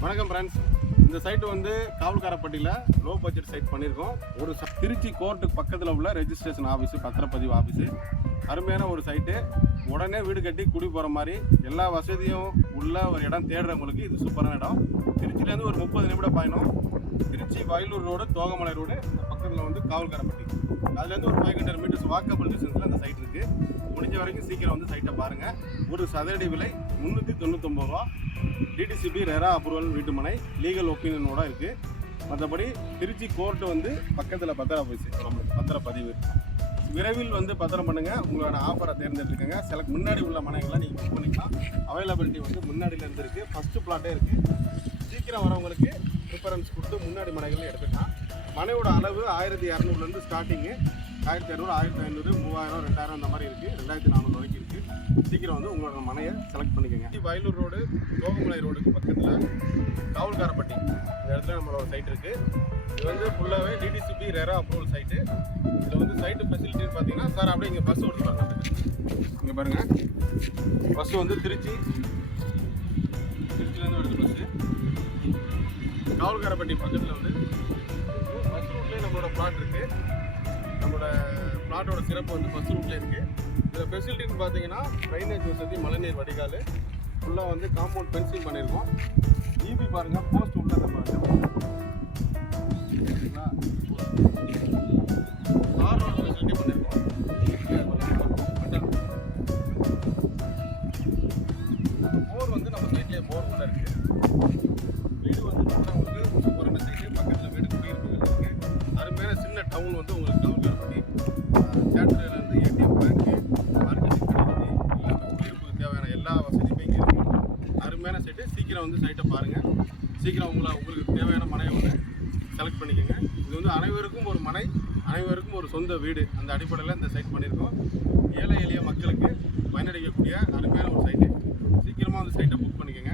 வணக்கம் ஃப்ரெண்ட்ஸ் இந்த சைட்டு வந்து காவல்காரப்பட்டியில் லோ பட்ஜெட் சைட் பண்ணியிருக்கோம். ஒரு ச- திருச்சி கோர்ட்டுக்கு பக்கத்தில் உள்ள ரெஜிஸ்ட்ரேஷன் ஆஃபீஸு பத்திரப்பதிவு ஆஃபீஸு அருமையான ஒரு சைட்டு உடனே வீடு கட்டி குடி போகிற மாதிரி எல்லா வசதியும் உள்ள ஒரு இடம் தேடுறவங்களுக்கு இது சூப்பரான இடம். திருச்சியிலேருந்து ஒரு முப்பது நிமிடம் பயணம். வயலூர் ரோடு தோகமலை ரோடு இந்த பக்கத்தில் வந்து காவல்காரப்பட்டி. அதுலேருந்து ஒரு ஃபைவ் ஹண்ட்ரட் மீட்டர்ஸ் வாக்கபிள் டிஸ்டன்ஸில் அந்த சைட் இருக்குது முடிஞ்ச வரைக்கும் சீக்கிரம் வந்து சைட்டை பாருங்கள் ஒரு சதுரடி விலை முந்நூற்றி தொண்ணூத்தொம்பது ரூபா. டிடிசிபி ரெரா அப்ரூவல் வீட்டுமனை லீகல் ஒப்பீனியனோட இருக்குது மற்றபடி திருச்சி கோர்ட்டு வந்து பக்கத்தில் பத்திர ஆஃபீஸ் நம்மளுக்கு பத்திரப்பதிவு. விரைவில் வந்து பத்திரம் பண்ணுங்க. உங்களோட ஆஃபரை தேர்ந்தெடுத்துக்கங்க. சில முன்னாடி உள்ள மனைகளை நீங்கள் புக் பண்ணிக்கலாம். அவைலபிலிட்டி வந்து முன்னாடில இருந்து ஃபஸ்ட்டு பிளாட்டே இருக்குது சீக்கிரம் வரவங்களுக்கு ப்ரிஃபரன்ஸ் கொடுத்து முன்னாடி மனைகள் எடுத்துக்கலாம். மனையோட அளவு ஆயிரத்தி இரநூறுலேருந்து ஸ்டார்டிங்கு ஆயிரத்தி இரநூறு ஆயிரத்தி ஐநூறு மூவாயிரம் ரெண்டாயிரம் அந்த மாதிரி இருக்குது ரெண்டாயிரத்தி நானூறு வரைக்கும் இருக்குது சீக்கிரம் வந்து உங்களோட மனையை செலக்ட் பண்ணிக்கோங்க. வயலூர் ரோடு தோகமலை ரோடுக்கு பக்கத்தில் காவல்காரப்பட்டி. இந்த இடத்துல நம்மளோட சைட் இருக்குது இது வந்து ஃபுல்லாகவே டிடிசிபி ரெரா அப்ரூவல் சைட்டு இதில் வந்து சைட்டு ஃபெசிலிட்டின்னு பார்த்தீங்கன்னா சார் அப்படியே இங்கே பஸ் ஓடுது பாருங்க இங்கே பாருங்கள் பஸ் வந்து திருச்சி காவல்காரப்பட்டி பக்கத்தில் வந்து பஸ் ரூட்லேயே நம்மளோட பிளாட் இருக்குது நம்மளோட பிளாட்டோட சிறப்பு வந்து பஸ் ரூட்லேயே இருக்குது இதில் ஃபெசிலிட்டின்னு பார்த்தீங்கன்னா ட்ரைனேஜ் வசதி மழைநீர் வடிகால் ஃபுல்லாக வந்து காம்பவுண்ட் பென்சிங் பண்ணியிருக்கோம் ஈபி பாருங்கள் போஸ்ட் உள்ள பாருங்கள் கார் ரோடு ஃபெசிலிட்டி போர் வந்து நம்ம சைட்லேயே போர் உள்ள இருக்குது டவுன் வந்து உங்களுக்கு டவுன்லோட் பண்ணி தேட்டரிலேருந்து ஏடிஎம் பேங்க்கு மார்க்கெட்டிங் கடையிலேருந்து எல்லாமே குடியிருப்புக்கு தேவையான எல்லா வசதியுமே இங்கே இருக்கும் அருமையான சைட்டு சீக்கிரம் வந்து சைட்டை பாருங்கள் சீக்கிரம் உங்களை உங்களுக்கு தேவையான மனையை வந்து செலக்ட் பண்ணிக்கோங்க. இது வந்து அனைவருக்கும் ஒரு மனை அனைவருக்கும் ஒரு சொந்த வீடு. அந்த அடிப்படையில் இந்த சைட் பண்ணியிருக்கோம் ஏழை எளிய மக்களுக்கு பயனடைக்கக்கூடிய அருமையான ஒரு சைட்டு சீக்கிரமாக அந்த சைட்டை புக் பண்ணிக்கோங்க.